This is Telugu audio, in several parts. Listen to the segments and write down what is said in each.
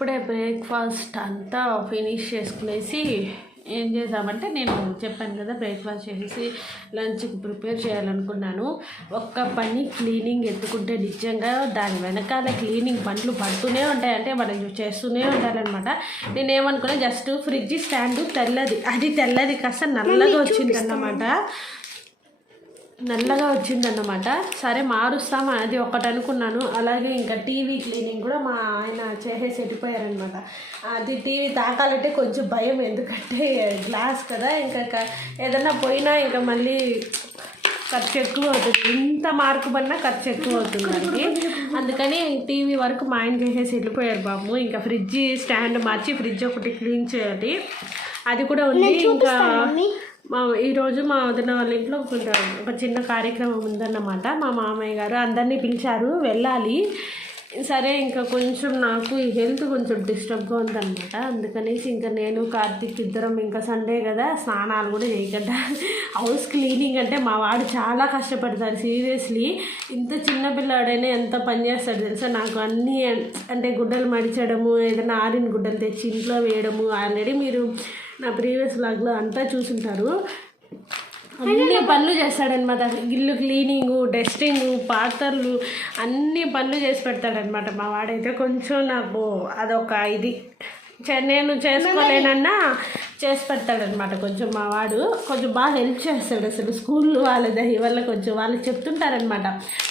ఇప్పుడే బ్రేక్ఫాస్ట్ అంతా ఫినిష్ చేసుకునేసి ఏం చేసామంటే, నేను చెప్పాను కదా బ్రేక్ఫాస్ట్ చేసేసి లంచ్కి ప్రిపేర్ చేయాలనుకున్నాను. ఒక్క పని క్లీనింగ్ ఎత్తుకుంటే నిజంగా దాని వెనకాల క్లీనింగ్ పనులు పడుతూనే ఉంటాయి. అంటే మనం చేస్తూనే ఉండాలన్నమాట. నేనేమనుకున్నా, జస్ట్ ఫ్రిడ్జ్ స్టాండ్ తెల్లది కాస్త నల్లగా వచ్చిందన్నమాట. సరే మారుస్తామా అది ఒకటి అనుకున్నాను. అలాగే ఇంకా టీవీ క్లీనింగ్ కూడా మా ఆయన చేసేసి వెళ్ళిపోయారనమాట. అది టీవీ తాకాలంటే కొంచెం భయం, ఎందుకంటే గ్లాస్ కదా, ఇంకా ఏదన్నా పోయినా ఇంకా మళ్ళీ ఖర్చు ఎక్కువ అవుతుంది. ఇంత మార్కు పడినా ఖర్చు ఎక్కువ అవుతుంది దానికి. అందుకని టీవీ వరకు మా ఆయన చేసేసి వెళ్ళిపోయారు బాబు. ఇంకా ఫ్రిడ్జ్ స్టాండ్ మార్చి ఫ్రిడ్జ్ ఒకటి క్లీన్ చేయాలి, అది కూడా ఉంది. ఇంకా ఈరోజు మా వదిన వాళ్ళ ఇంట్లో ఒక చిన్న కార్యక్రమం ఉందన్నమాట. మా మామయ్య గారు అందరినీ పిలిచారు, వెళ్ళాలి. సరే ఇంకా కొంచెం నాకు ఈ హెల్త్ కొంచెం డిస్టర్బ్గా ఉందన్నమాట. అందుకనేసి ఇంకా నేను కార్తీక్ ఇద్దరం ఇంకా సండే కదా స్నానాలు కూడా చేయకుండా హౌస్ క్లీనింగ్ అంటే మా వాడు చాలా కష్టపడతాడు సీరియస్లీ. ఇంత చిన్న పిల్లాడైనా ఎంత పని చేస్తాడు తెలుసా. నాకు అన్నీ అంటే గుడ్డలు మడిచడము, ఏదైనా ఆరిన గుడ్డలు తెచ్చి ఇంట్లో వేయడము, ఆల్రెడీ మీరు నా ప్రీవియస్ వ్లాగ్లో అంతా చూసుంటారు. అన్ని పనులు చేస్తాడనమాట. ఇల్లు క్లీనింగు, డస్టింగు, పాత్రలు అన్ని పనులు చేసి పెడతాడనమాట మా వాడైతే. కొంచెం నాకు అదొక ఇది నేను చేసుకోలేనన్నా చేసి పెడతాడనమాట. కొంచెం మా వాడు కొంచెం బాగా హెల్ప్ చేస్తాడు. అసలు స్కూల్ వాళ్ళ వల్ల కొంచెం వాళ్ళకి చెప్తుంటారనమాట,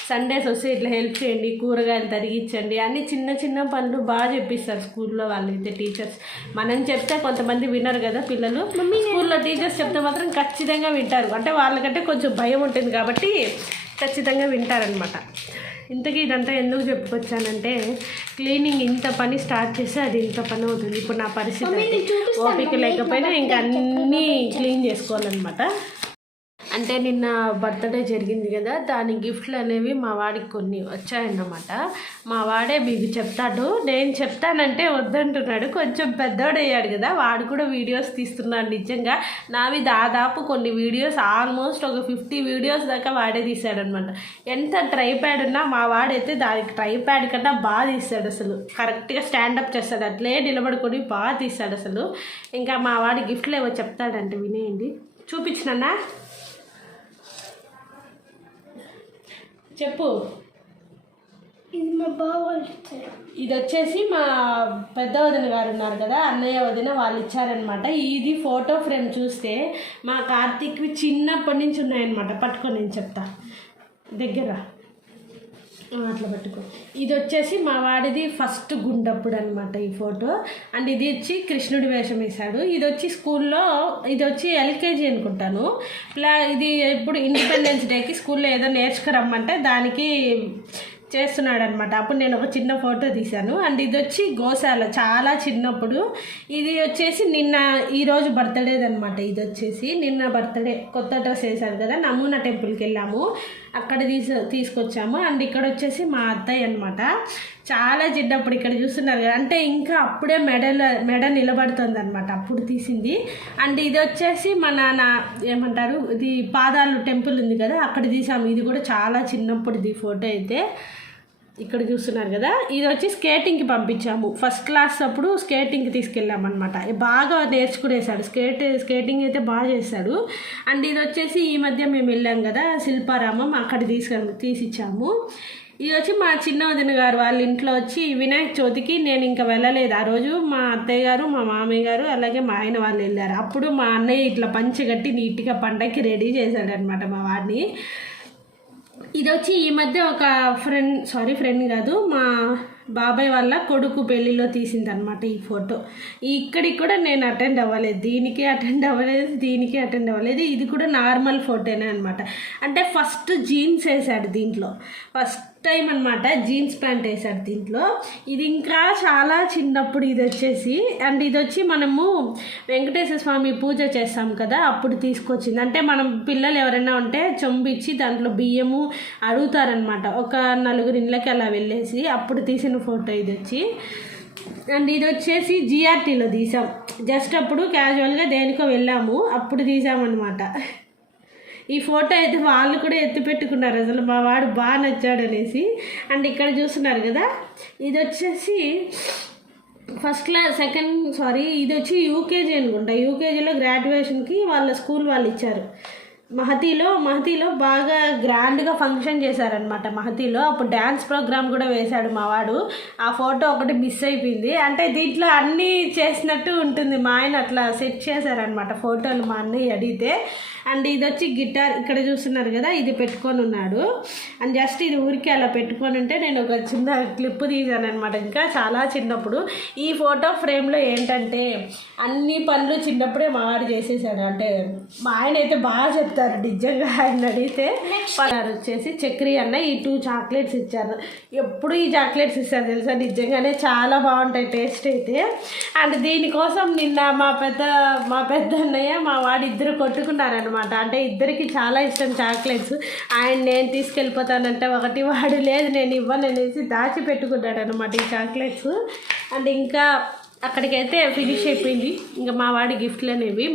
సండేస్ వస్తే ఇట్లా హెల్ప్ చేయండి, కూరగాయలు తరిగించండి అని చిన్న చిన్న పనులు బాగా చెప్పిస్తారు స్కూల్లో వాళ్ళైతే టీచర్స్. మనం చెప్తే కొంతమంది వినరు కదా పిల్లలు. స్కూల్లో టీచర్స్ చెప్తే మాత్రం ఖచ్చితంగా వింటారు. అంటే వాళ్ళకంటే కొంచెం భయం ఉంటుంది కాబట్టి ఖచ్చితంగా వింటారనమాట. ఇంతకీ ఇదంతా ఎందుకు చెప్పుకొచ్చానంటే, క్లీనింగ్ ఇంత పని స్టార్ట్ చేస్తే అది ఇంత పని అవుతుంది. ఇప్పుడు నా పరిస్థితి ఓపిక లేకపోయినా ఇంకా అన్నీ క్లీన్ చేసుకోవాలన్నమాట. అంటే నిన్న బర్త్డే జరిగింది కదా, దాని గిఫ్ట్లు అనేవి మా వాడికి కొన్ని వచ్చాయన్నమాట. మా వాడే మీకు చెప్తాడు, నేను చెప్తానంటే వద్దంటున్నాడు. కొంచెం పెద్దోడయ్యాడు కదా, వాడు కూడా వీడియోస్ తీస్తున్నాడు. నిజంగా నావి దాదాపు కొన్ని వీడియోస్ ఆల్మోస్ట్ ఒక 50 వీడియోస్ దాకా వాడే తీశాడనమాట. ఎంత ట్రైప్యాడ్ ఉన్నా మా వాడైతే దానికి ట్రైప్యాడ్ కన్నా బాగా తీస్తాడు. అసలు కరెక్ట్గా స్టాండప్ చేస్తాడు, అట్లే నిలబడుకొని బాగా తీస్తాడు అసలు. ఇంకా మా వాడి గిఫ్ట్లు ఏవో చెప్తాడంటే వినేయండి. చూపించినన్నా చెప్పు. ఇది మా బావ, ఇది వచ్చేసి మా పెద్ద వదిన గారు ఉన్నారు కదా, అన్నయ్య వదిన, వాళ్ళు ఇచ్చారనమాట. ఇది ఫోటో ఫ్రేమ్ చూస్తే మా కార్తీక్వి చిన్నప్పటి నుంచి ఉన్నాయన్నమాట. పట్టుకో, నేను చెప్తా, దగ్గర అట్లా పట్టుకో. ఇది వచ్చేసి మా వాడిది ఫస్ట్ గుండప్పుడు అనమాట ఈ ఫోటో. అండ్ ఇది వచ్చి కృష్ణుడి వేషం వేశాడు. ఇది వచ్చి స్కూల్లో, ఇది వచ్చి ఎల్కేజీ అనుకుంటాను. ఇది ఇప్పుడు ఇండిపెండెన్స్ డేకి స్కూల్లో ఏదో నేర్చుకురమ్మంటే దానికి చేస్తున్నాడు అనమాట. అప్పుడు నేను ఒక చిన్న ఫోటో తీశాను. అండ్ ఇది వచ్చి గోశాల చాలా చిన్నప్పుడు. ఇది వచ్చేసి ఈరోజు బర్త్డేది అనమాట. ఇది వచ్చేసి నిన్న బర్త్డే, కొత్త డ్రెస్ వేశారు కదా, నమూనా టెంపుల్కి వెళ్ళాము, అక్కడ తీసుకొచ్చాము. అండ్ ఇక్కడ వచ్చేసి మా అత్తయ్య అనమాట. చాలా చిన్నప్పుడు ఇక్కడ చూస్తున్నారు కదా, అంటే ఇంకా అప్పుడే మెడ నిలబడుతుంది అనమాట, అప్పుడు తీసింది. అండ్ ఇది వచ్చేసి మా నాన్న ఏమంటారు, ఇది పాదాలు టెంపుల్ ఉంది కదా, అక్కడ తీసాము. ఇది కూడా చాలా చిన్నప్పుడు ఇది ఫోటో అయితే. ఇక్కడ చూస్తున్నారు కదా, ఇది వచ్చి స్కేటింగ్కి పంపించాము. ఫస్ట్ క్లాస్ అప్పుడు స్కేటింగ్కి తీసుకెళ్ళామన్నమాట. బాగా నేర్చుకునేసాడు, స్కేటింగ్ అయితే బాగా చేశాడు. అండ్ ఇది వచ్చేసి ఈ మధ్య మేము వెళ్ళాం కదా శిల్పారామం, అక్కడ తీసిచ్చాము. ఇది వచ్చి మా చిన్న వదిన గారు వాళ్ళ ఇంట్లో వచ్చి వినాయక చవితికి నేను ఇంకా వెళ్ళలేదు. ఆ రోజు మా అత్తయ్య గారు, మా మామయ్య గారు, అలాగే మా ఆయన వాళ్ళు వెళ్ళారు. అప్పుడు మా అన్నయ్య ఇట్లా పంచగట్టి నీట్గా పండగకి రెడీ చేశాడనమాట మా వాడిని. ఇది వచ్చి ఈ మధ్య ఒక ఫ్రెండ్ కాదు, మా బాబాయ్ వాళ్ళ కొడుకు పెళ్ళిలో తీసిందనమాట ఈ ఫోటో. ఇక్కడికి కూడా నేను అటెండ్ అవ్వలేదు, దీనికి అటెండ్ అవ్వలేదు. ఇది కూడా నార్మల్ ఫోటోనే అనమాట. అంటే ఫస్ట్ జీన్స్ వేసాడు దీంట్లో, ఫస్ట్ టైం అనమాట జీన్స్ ప్యాంట్ వేసాడు దీంట్లో. ఇది ఇంకా చాలా చిన్నప్పుడు ఇది వచ్చేసి. అండ్ ఇది వచ్చి మనము వెంకటేశ్వర స్వామి పూజ చేస్తాం కదా, అప్పుడు తీసుకొచ్చింది. అంటే మనం పిల్లలు ఎవరైనా ఉంటే చొంబిచ్చి దాంట్లో బియ్యము అడుగుతారనమాట, ఒక 4 ఇళ్ళకి అలా వెళ్ళేసి అప్పుడు తీసిన ఫోటో ఇది వచ్చి. అండ్ ఇది వచ్చేసి జిఆర్టీలో తీసాం, జస్ట్ అప్పుడు క్యాజువల్గా దేనికో వెళ్ళాము, అప్పుడు తీసామన్నమాట. ఈ ఫోటో అయితే వాళ్ళు కూడా ఎత్తి పెట్టుకున్నారు, అసలు మా వాడు బాగా నచ్చాడు అనేసి. అండ్ ఇక్కడ చూస్తున్నారు కదా, ఇది వచ్చేసి ఫస్ట్ క్లాస్ సెకండ్ సారీ ఇది వచ్చి యూకేజీ అనుకుంటా. యూకేజీలో గ్రాడ్యుయేషన్కి వాళ్ళ స్కూల్ వాళ్ళు ఇచ్చారు. మహతిలో బాగా గ్రాండ్గా ఫంక్షన్ చేశారనమాట. మహతిలో అప్పుడు డ్యాన్స్ ప్రోగ్రామ్ కూడా వేశాడు మా వాడు. ఆ ఫోటో ఒకటి మిస్ అయిపోయింది. అంటే దీంట్లో అన్నీ చేసినట్టు ఉంటుంది. మా ఆయన అట్లా సెట్ చేశారనమాట ఫోటోలు మా అన్నయ్య అడిగితే. అండ్ ఇది వచ్చి గిటార్ ఇక్కడ చూస్తున్నారు కదా, ఇది పెట్టుకొని ఉన్నాడు. అండ్ జస్ట్ ఇది ఊరికి అలా పెట్టుకొని ఉంటే నేను ఒక చిన్న క్లిప్ తీశాను అనమాట. ఇంకా చాలా చిన్నప్పుడు ఈ ఫోటో ఫ్రేమ్లో ఏంటంటే అన్ని పనులు చిన్నప్పుడే మావాడు చేసేసాడు. అంటే మా ఆయన అయితే బాగా చెప్తారు నిజంగా. ఆయన అడిగితే పలారు వచ్చేసి చక్రి అన్న ఈ 2 చాక్లెట్స్ ఇచ్చారు. ఎప్పుడు ఈ చాక్లెట్స్ ఇస్తారు తెలుసా, నిజంగానే చాలా బాగుంటాయి టేస్ట్ అయితే. అండ్ దీనికోసం నిన్న మా పెద్ద అన్నయ్య మా వాడు ఇద్దరు కొట్టుకున్నారనమాట. అంటే ఇద్దరికి చాలా ఇష్టం చాక్లెట్స్. ఆయన నేను తీసుకెళ్ళిపోతానంటే ఒకటి, వాడు లేదు నేను ఇవ్వను అనేసి దాచిపెట్టుకున్నాడు అనమాట ఈ చాక్లెట్స్. అండ్ ఇంకా అక్కడికైతే ఫినిష్ అయిపోయింది. ఇంకా మా వాడి గిఫ్ట్లు అనేవి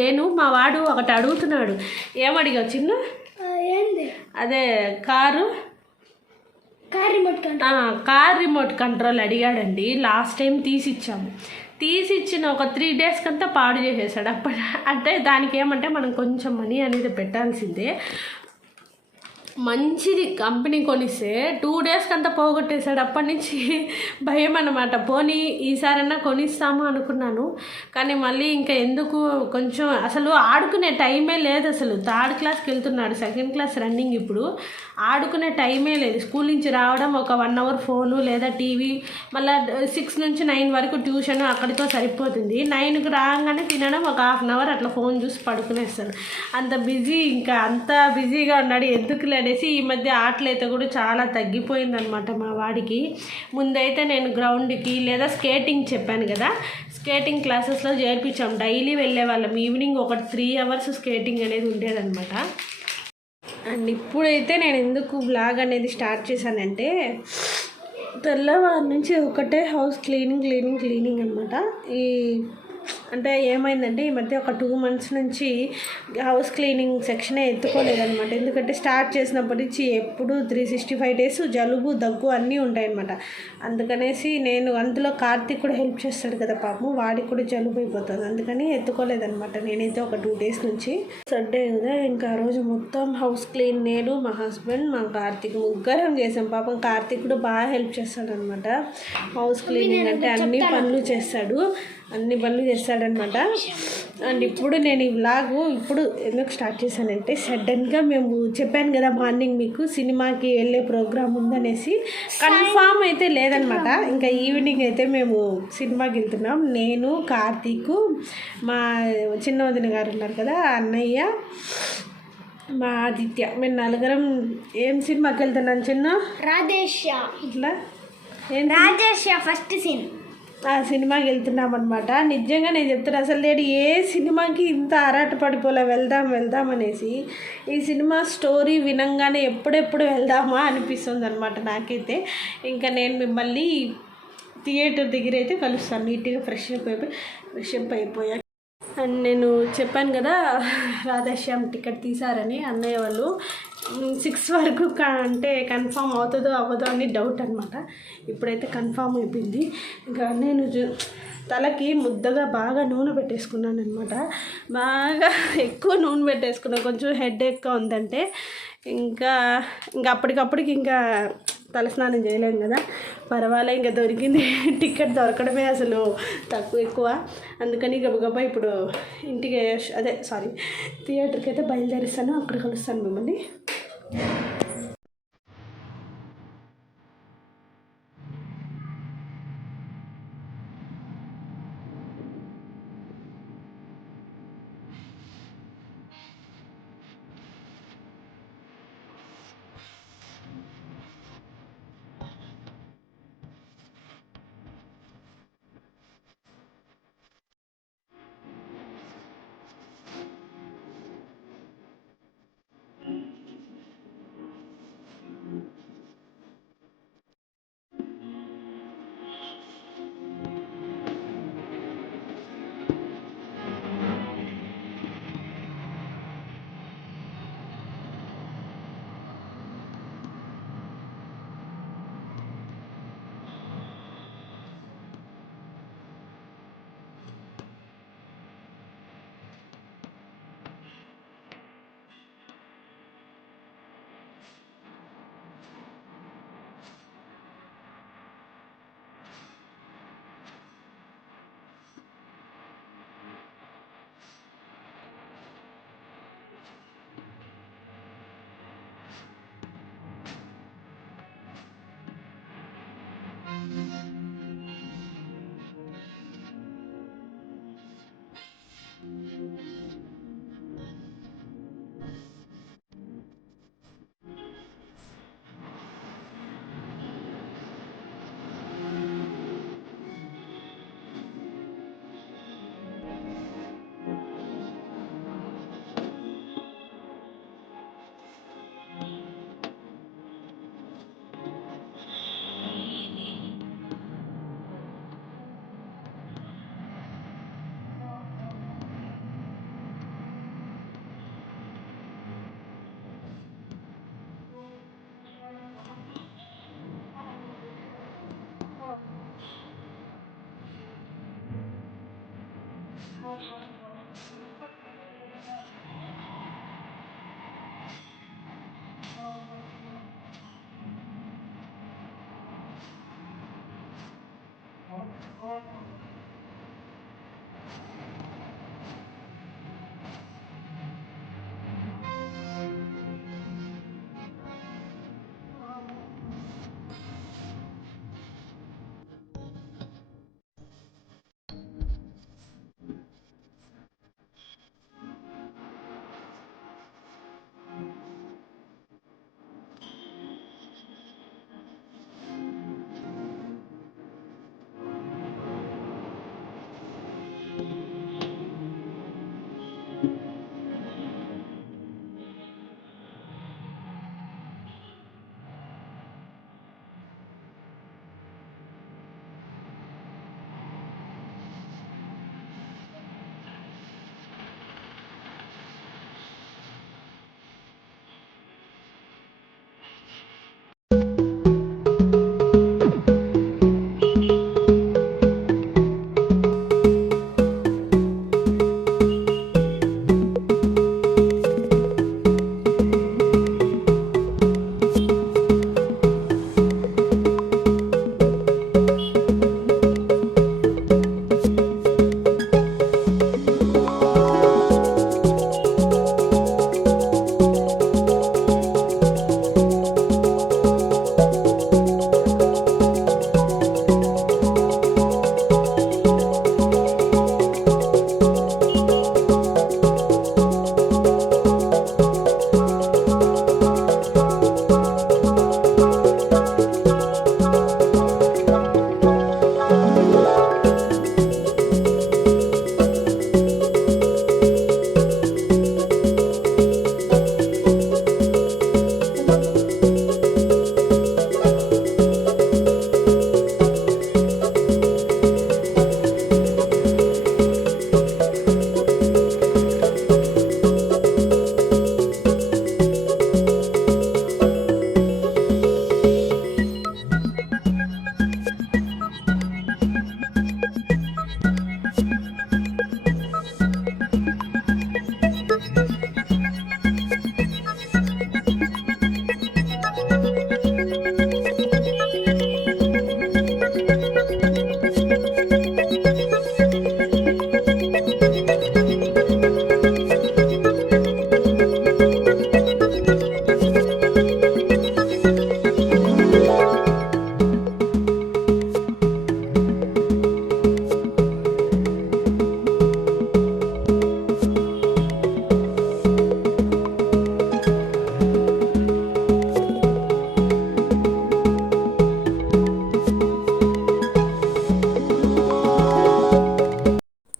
నేను మా వాడు ఒకటి అడుగుతున్నాడు. ఏమడిగా చిన్న ఏంది అదే కార్ రిమోట్ కంట్రోల్ అడిగాడండి. లాస్ట్ టైం తీసిచ్చిన ఒక 3 days కంతా పాడు చేసేసాడు. అంటే దానికి ఏమంటే మనం కొంచెం మనీ అనేది పెట్టాల్సిందే. మంచిది కంపెనీ కొనిస్తే 2 days కంతా పోగొట్టేశాడు. అప్పటి నుంచి భయం అన్నమాట. పోనీ ఈసారైనా కొనిస్తాము అనుకున్నాను, కానీ మళ్ళీ ఇంకా ఎందుకు, కొంచెం అసలు ఆడుకునే టైమే లేదు. అసలు 3rd classకి వెళ్తున్నాడు, 2nd class రన్నింగ్. ఇప్పుడు ఆడుకునే టైమే లేదు. స్కూల్ నుంచి రావడం ఒక 1 hour ఫోను లేదా టీవీ, మళ్ళీ 6 నుంచి 9 వరకు ట్యూషన్, అక్కడితో సరిపోతుంది. 9కి రాగానే తినడం, ఒక 1/2 hour అట్లా ఫోన్ చూసి పడుకునేస్తాడు. అంత బిజీగా ఉన్నాడు. ఎందుకు అనేసి ఈ మధ్య ఆటలైతే కూడా చాలా తగ్గిపోయిందనమాట మా వాడికి. ముందైతే నేను గ్రౌండ్కి లేదా స్కేటింగ్ చెప్పాను కదా, స్కేటింగ్ క్లాసెస్లో చేర్పించాం. డైలీ వెళ్ళే వాళ్ళం. ఈవినింగ్ ఒక 3 hours స్కేటింగ్ అనేది ఉండేదన్నమాట. అండ్ ఇప్పుడైతే నేను ఎందుకు వ్లాగ్ అనేది స్టార్ట్ చేశానంటే, తెల్లవారి నుంచి ఒకటే హౌస్ క్లీనింగ్ అనమాట. అంటే ఏమైందంటే ఈ మధ్య ఒక 2 months నుంచి హౌస్ క్లీనింగ్ సెక్షనే ఎత్తుకోలేదనమాట. ఎందుకంటే స్టార్ట్ చేసినప్పటి నుంచి ఎప్పుడు 365 days జలుబు దగ్గు అన్నీ ఉంటాయన్నమాట. అందుకనేసి నేను అందులో కార్తీక్ కూడా హెల్ప్ చేస్తాడు కదా పాపం, వాడికి కూడా జలుబు అయిపోతుంది. అందుకని ఎత్తుకోలేదనమాట నేనైతే ఒక 2 days నుంచి. సండే కదా, ఇంకా ఆ రోజు మొత్తం హౌస్ క్లీన్ నేను, మా హస్బెండ్, మా కార్తీక్ ముగ్గురం చేసాం. పాపం కార్తీక్ కూడా బాగా హెల్ప్ చేస్తాడనమాట. హౌస్ క్లీనింగ్ అంటే అన్ని పనులు చేస్తాడనమాట. అండ్ ఇప్పుడు నేను ఈ వ్లాగ్ ఎందుకు స్టార్ట్ చేశానంటే, సడన్గా మేము చెప్పాను కదా మార్నింగ్ మీకు సినిమాకి వెళ్ళే ప్రోగ్రామ్ ఉందనేసి. కన్ఫామ్ అయితే లేదనమాట. ఇంకా ఈవినింగ్ అయితే మేము సినిమాకి వెళ్తున్నాం. నేను, కార్తీక్, మా చిన్న వదిన గారు ఉన్నారు కదా, అన్నయ్య, మా ఆదిత్య, మేము 4 ఏం సినిమాకి వెళ్తున్నాం చిన్న? రాజేష్ ఫస్ట్ సీన్ ఆ సినిమాకి వెళ్తున్నాం అనమాట. నిజంగా నేను చెప్తాను, అసలు నేను ఏ సినిమాకి ఇంత ఆరాటపడిపోలే వెళ్దాం అనేసి. ఈ సినిమా స్టోరీ వినంగానే ఎప్పుడెప్పుడు వెళ్దామా అనిపిస్తుంది అనమాట నాకైతే. ఇంకా నేను మిమ్మల్ని థియేటర్ దగ్గర అయితే కలుస్తాను. నీట్గా ఫ్రెష్ అప్ అయిపోయా. అండ్ నేను చెప్పాను కదా రాధేశ్యామ్ టికెట్ తీసారని అన్నయ్య వాళ్ళు. 6 వరకు అంటే కన్ఫామ్ అవుతుందో అవ్వదో అని డౌట్ అనమాట. ఇప్పుడైతే కన్ఫామ్ అయిపోయింది. ఇంకా నేను తలకి ముద్దగా బాగా నూనె పెట్టేసుకున్నాను అనమాట. బాగా ఎక్కువ నూనె పెట్టేసుకున్నాను. కొంచెం హెడేక్గా ఉందంటే ఇంకా అప్పటికప్పటికి ఇంకా తలస్నానం చేయలేము కదా, పర్వాలే ఇంకా దొరికింది. టికెట్ దొరకడమే అసలు ఎక్కువ. అందుకని గబగబా ఇప్పుడు థియేటర్కి అయితే బయలుదేరిస్తాను. అక్కడ కలుస్తాను మిమ్మల్ని.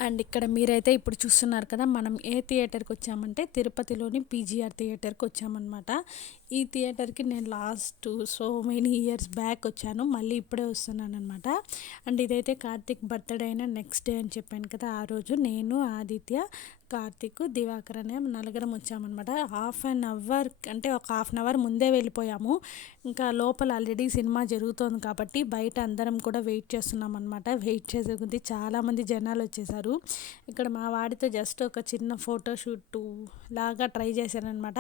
అండ్ ఇక్కడ మీరైతే ఇప్పుడు చూస్తున్నారు కదా, మనం ఏ థియేటర్కి వచ్చామంటే తిరుపతిలోని పీజీఆర్ థియేటర్కి వచ్చామన్నమాట. ఈ థియేటర్కి నేను last so many years back వచ్చాను, మళ్ళీ ఇప్పుడే వస్తున్నాను అనమాట. అండ్ ఇదైతే కార్తీక్ బర్త్డే అయిన నెక్స్ట్ డే అని చెప్పాను కదా, ఆ రోజు నేను, ఆదిత్య, కార్తీక్, దివాకర్ అనే నలుగురం వచ్చామన్నమాట. ఒక హాఫ్ అన్ అవర్ ముందే వెళ్ళిపోయాము. ఇంకా లోపల ఆల్రెడీ సినిమా జరుగుతోంది కాబట్టి బయట అందరం కూడా వెయిట్ చేస్తున్నాం అనమాట. వెయిట్ చేసే కొద్దీ చాలామంది జనాలు వచ్చేసారు. ఇక్కడ మా వాడితో జస్ట్ ఒక చిన్న ఫోటోషూట్ లాగా ట్రై చేశానమాట.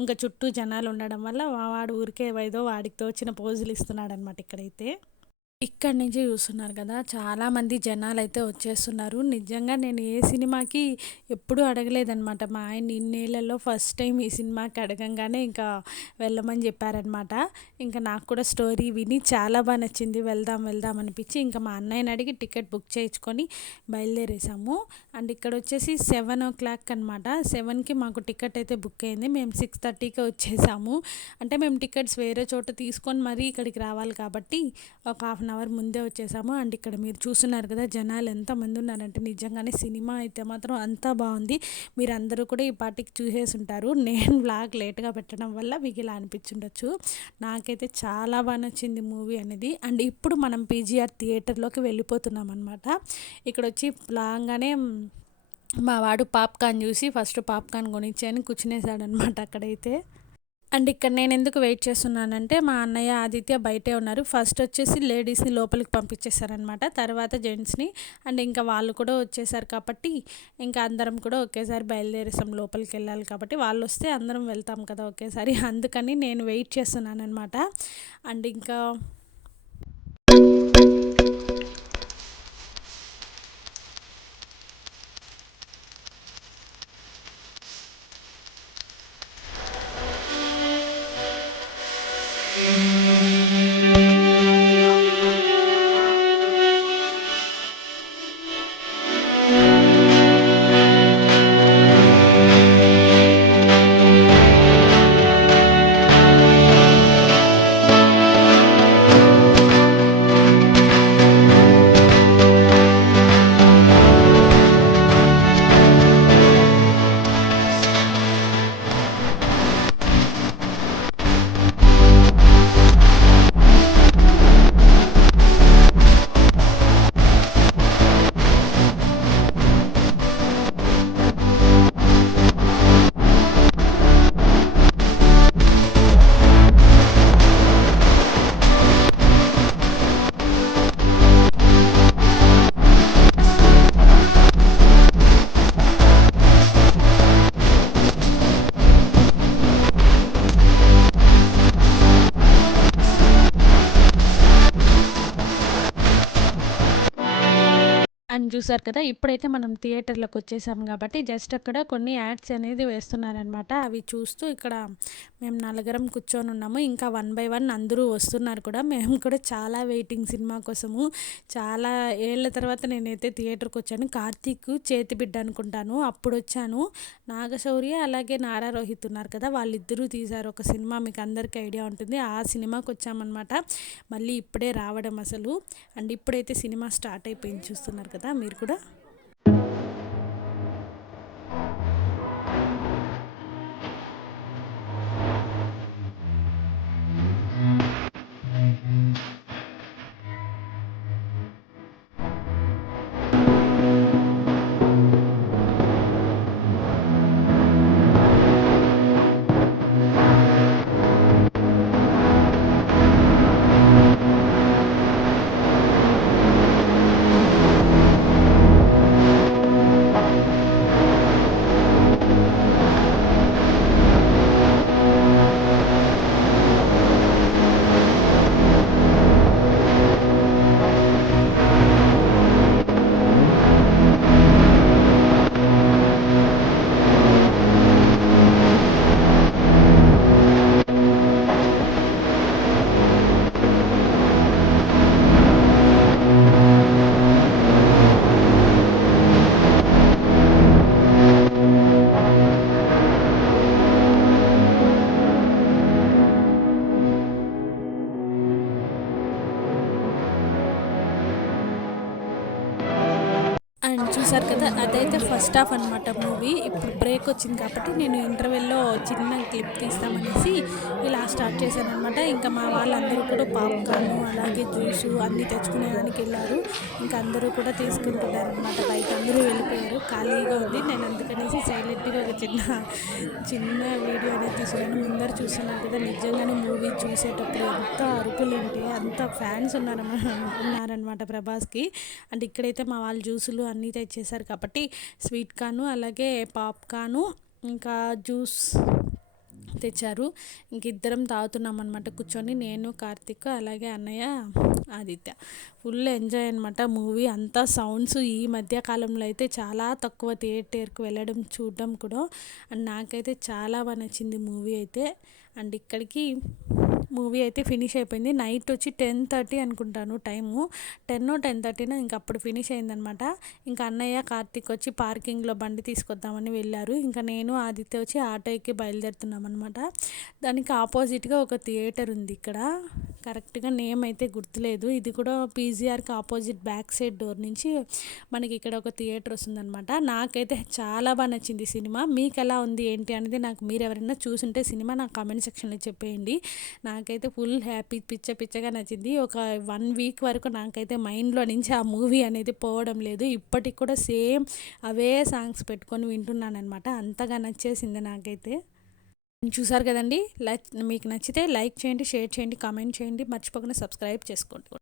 ఇంకా చుట్టూ జనాలు ఉండడం వల్ల మా వాడు ఊరికే ఏదో వాడికి తోచిన పోజులు ఇస్తున్నాడు అనమాట. ఇక్కడి నుంచి చూస్తున్నారు కదా, చాలామంది జనాలు అయితే వచ్చేస్తున్నారు. నిజంగా నేను ఏ సినిమాకి ఎప్పుడూ అడగలేదనమాట. మా ఆయన ఇన్నేళ్లలో ఫస్ట్ టైం ఈ సినిమాకి అడగంగానే ఇంకా వెళ్ళమని చెప్పారనమాట. ఇంకా నాకు కూడా స్టోరీ విని చాలా బాగా నచ్చింది, వెళ్దాం అనిపించి ఇంకా మా అన్నయ్యని అడిగి టికెట్ బుక్ చేయించుకొని బయలుదేరేసాము. అండ్ ఇక్కడ వచ్చేసి 7 o'clock అనమాట. 7కి మాకు టికెట్ అయితే బుక్ అయింది. మేము 6:30కి వచ్చేసాము. అంటే మేము టికెట్స్ వేరే చోట తీసుకొని మరీ ఇక్కడికి రావాలి కాబట్టి ఒక హాఫ్ అన్ అవర్ ముందే వచ్చేసాము. అండ్ ఇక్కడ మీరు చూస్తున్నారు కదా, జనాలు ఎంతమంది ఉన్నారంటే నిజంగానే సినిమా అయితే మాత్రం అంతా బాగుంది. మీరు అందరూ కూడా ఈ పాటికి చూసేసి ఉంటారు. నేను వ్లాగ్ లేట్గా పెట్టడం వల్ల మీకు ఇలా అనిపించుండొచ్చు. నాకైతే చాలా బాగా నచ్చింది మూవీ అనేది. అండ్ ఇప్పుడు మనం పీజీఆర్ థియేటర్లోకి వెళ్ళిపోతున్నాం అనమాట. ఇక్కడ వచ్చి లాగానే మా వాడు పాప్కార్న్ చూసి ఫస్ట్ పాప్కార్న్ కొనిచ్చాను, కూర్చునేసాడనమాట అక్కడైతే. అండ్ ఇక్కడ నేను ఎందుకు వెయిట్ చేస్తున్నానంటే మా అన్నయ్య ఆదిత్య బయటే ఉన్నారు. ఫస్ట్ వచ్చేసి లేడీస్ని లోపలికి పంపించేశారనమాట, తర్వాత జెంట్స్ని. అండ్ ఇంకా వాళ్ళు కూడా వచ్చేసారు కాబట్టి ఇంకా అందరం కూడా ఒకేసారి బయలుదేరేసాం, లోపలికి వెళ్ళాలి కాబట్టి. వాళ్ళు వస్తే అందరం వెళ్తాం కదా ఒకేసారి, అందుకని నేను వెయిట్ చేస్తున్నాను అనమాట. అండ్ ఇంకా అండ్ చూసారు కదా, ఇప్పుడైతే మనం థియేటర్లోకి వచ్చేసాం కాబట్టి జస్ట్ అక్కడ కొన్ని యాడ్స్ అనేది వేస్తున్నారనమాట. అవి చూస్తూ ఇక్కడ మేము నలుగురం కూర్చొని ఉన్నాము. ఇంకా 1 by 1 అందరూ వస్తున్నారు కూడా. మేము కూడా చాలా వెయిటింగ్ సినిమా కోసము. చాలా ఏళ్ళ తర్వాత నేనైతే థియేటర్కి వచ్చాను. కార్తీక్ చేతి బిడ్డ అనుకుంటాను అప్పుడు వచ్చాను. నాగశౌర్య అలాగే నారా రోహిత్ ఉన్నారు కదా, వాళ్ళిద్దరూ తీశారు ఒక సినిమా, మీకు అందరికీ ఐడియా ఉంటుంది. ఆ సినిమాకి వచ్చామన్నమాట. మళ్ళీ ఇప్పుడే రావడం అసలు. అండ్ ఇప్పుడైతే సినిమా స్టార్ట్ అయిపోయింది, చూస్తున్నారు కదా మీరు కూడా. అండ్ చూసారు కదా, అదైతే ఫస్ట్ హాఫ్ అనమాట మూవీ. ఇప్పుడు బ్రేక్ వచ్చింది కాబట్టి నేను ఇంటర్వెల్లో చిన్న క్లిప్ తీస్తామనేసి ఇలా స్టార్ట్ చేశాను అనమాట. ఇంకా మా వాళ్ళందరూ కూడా పాప్కార్న్ అలాగే జ్యూసు అన్నీ తెచ్చుకునేదానికి వెళ్ళారు. ఇంకా అందరూ కూడా తీసుకుంటున్నారు అనమాట. బయట అందరూ వెళ్ళిపోయారు, ఖాళీగా ఉంది. నేను అందుకనేసి సైలెంట్గా ఒక చిన్న వీడియో అనేది తీసుకున్నాను. ముందర చూస్తున్నారు కదా, నిజంగానే మూవీ చూసేటప్పుడు ఎంత అరుపులు ఉంటే అంత ఫ్యాన్స్ ఉన్నారనమాట ప్రభాస్కి. అండ్ ఇక్కడైతే మా వాళ్ళు జ్యూసులు అన్నీ తెచ్చేసారు కాబట్టి స్వీట్ కార్ను అలాగే పాప్కార్ను ఇంకా జ్యూస్ తెచ్చారు. ఇంక ఇద్దరం తాగుతున్నాం అనమాట కూర్చొని, నేను కార్తిక్ అలాగే అన్నయ్య ఆదిత్య. ఫుల్ ఎంజాయ్ అనమాట మూవీ అంతా. సౌండ్స్ ఈ మధ్య కాలంలో అయితే చాలా తక్కువ థియేటర్కి వెళ్ళడం చూడడం కూడా. అండ్ నాకైతే చాలా బాగా నచ్చింది మూవీ అయితే. అండ్ ఇక్కడికి మూవీ అయితే ఫినిష్ అయిపోయింది. నైట్ వచ్చి 10:30 అనుకుంటాను టైము, 10-10:30 ఇంకా అప్పుడు ఫినిష్ అయిందనమాట. ఇంకా అన్నయ్య కార్తీక్ వచ్చి పార్కింగ్లో బండి తీసుకొద్దామని వెళ్ళారు. ఇంకా నేను ఆదిత్య వచ్చి ఆటో ఎక్కి బయలుదేరుతున్నాం అనమాట. దానికి ఆపోజిట్గా ఒక థియేటర్ ఉంది ఇక్కడ, కరెక్ట్గా నేమ్ అయితే గుర్తులేదు. ఇది కూడా పీజీఆర్కి ఆపోజిట్ బ్యాక్ సైడ్ డోర్ నుంచి మనకి ఇక్కడ ఒక థియేటర్ వస్తుందన్నమాట. నాకైతే చాలా బాగా నచ్చింది సినిమా. మీకు ఎలా ఉంది ఏంటి అనేది నాకు మీరు ఎవరైనా చూసుంటే సినిమా నాకు కామెంట్ సెక్షన్లో చెప్పేయండి. నాకైతే ఫుల్ హ్యాపీ పిచ్చగా నచ్చింది. ఒక 1 వీక్ వరకు నాకైతే మైండ్లో నుంచి ఆ మూవీ అనేది పోవడం లేదు. ఇప్పటికి కూడా సేమ్ అవే సాంగ్స్ పెట్టుకొని వింటున్నాను అనమాట. అంతగా నచ్చేసింది నాకైతే. చూసారు కదండి. మీకు నచ్చితే లైక్ చేయండి, షేర్ చేయండి, కామెంట్ చేయండి, మర్చిపోకుండా సబ్స్క్రైబ్ చేసుకోండి.